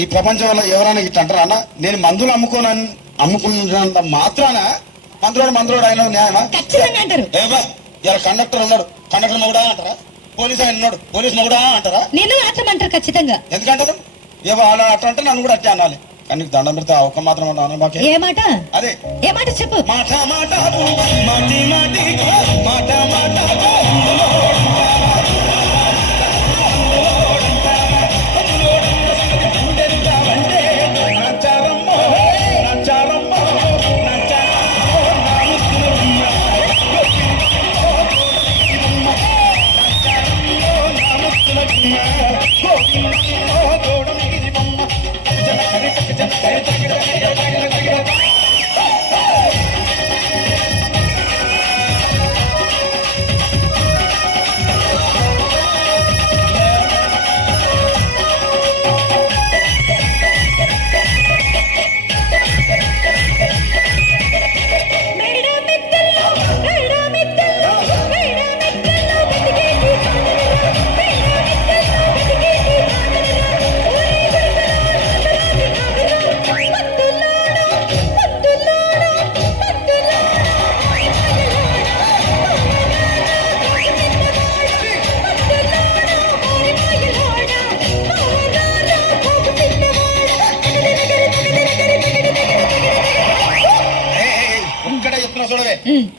ఈ ప్రపంచంలో ఎవరైనా ఇట్లా అంటారా అన్న? నేను మందులు అమ్ముకున్నంత మాత్రాన మందులోడు ఆయన న్యాయమా? ఇలా కండక్టర్ ఉన్నాడు, కండక్టర్ మొగుడా అంటారా? పోలీసు ఆయన ఉన్నాడు, పోలీసు మొగుడా అంటారా? నేను అట్లమంటారు ఖచ్చితంగా. ఎందుకంటారు? ఏవో అలా అట్లా అంటే నన్ను కూడా అట్టే అనాలి. కానీ దండం పెడితే ఒక్క మాత్రం అన్నా మాకే. ఏ మాట? అదే ఏ మాట చెప్పు. మాట మాట మాటి మాటి మాట మాట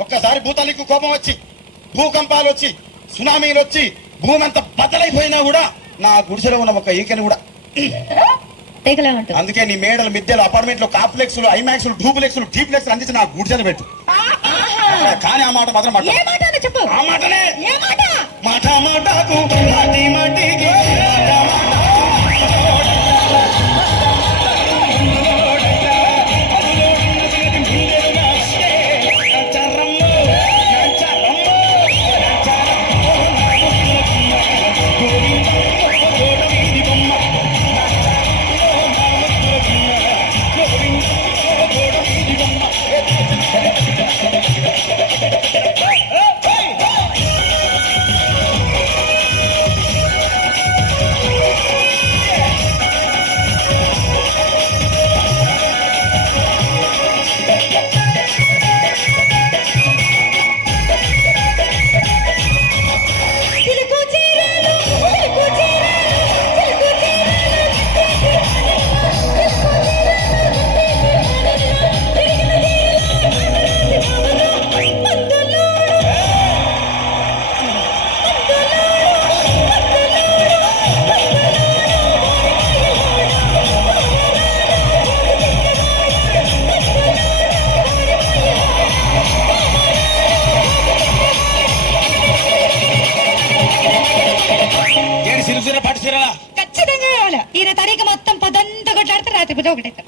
ఒక్కసారి భూతానికి కోపం వచ్చి, భూకంపాలు వచ్చి, సునామీలు వచ్చి, భూమి అంతా బద్దలైపోయినా కూడా నా గుడిసెలో ఉన్న ఒక ఈకని కూడా అందుకే నీ మేడలు, మిద్దెలు, అపార్ట్మెంట్లు, కాంప్లెక్స్లు, ఐమాక్స్లు, డూప్లెక్స్లు, డీప్లెక్స్లు అందించి నా గుడిసెలు పెట్టు. కానీ ఆ మాట మాత్రం ఆ మాటనే మాట మాటకు మాటి మాటికి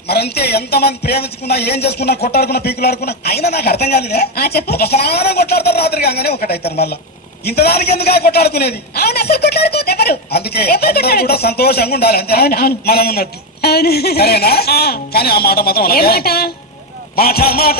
మరంతే. ఎంతమంది ప్రేమించుకున్నా, ఏం చేసుకున్నా, కొట్టాడుకున్నా, పీకులాడుకున్నా అయినా నాకు అర్థం కాలేదే. స్నానం కొట్లాడతారు, రాత్రి కాగానే ఒకటైతారు. మళ్ళా ఇంతదానికి ఎందుకు కొట్లాడుకునేది? అందుకే కూడా సంతోషంగా ఉండాలి, అంతే మనం ఉన్నట్టు. సరేనా? కానీ ఆ మాట మాత్రం మాట మాట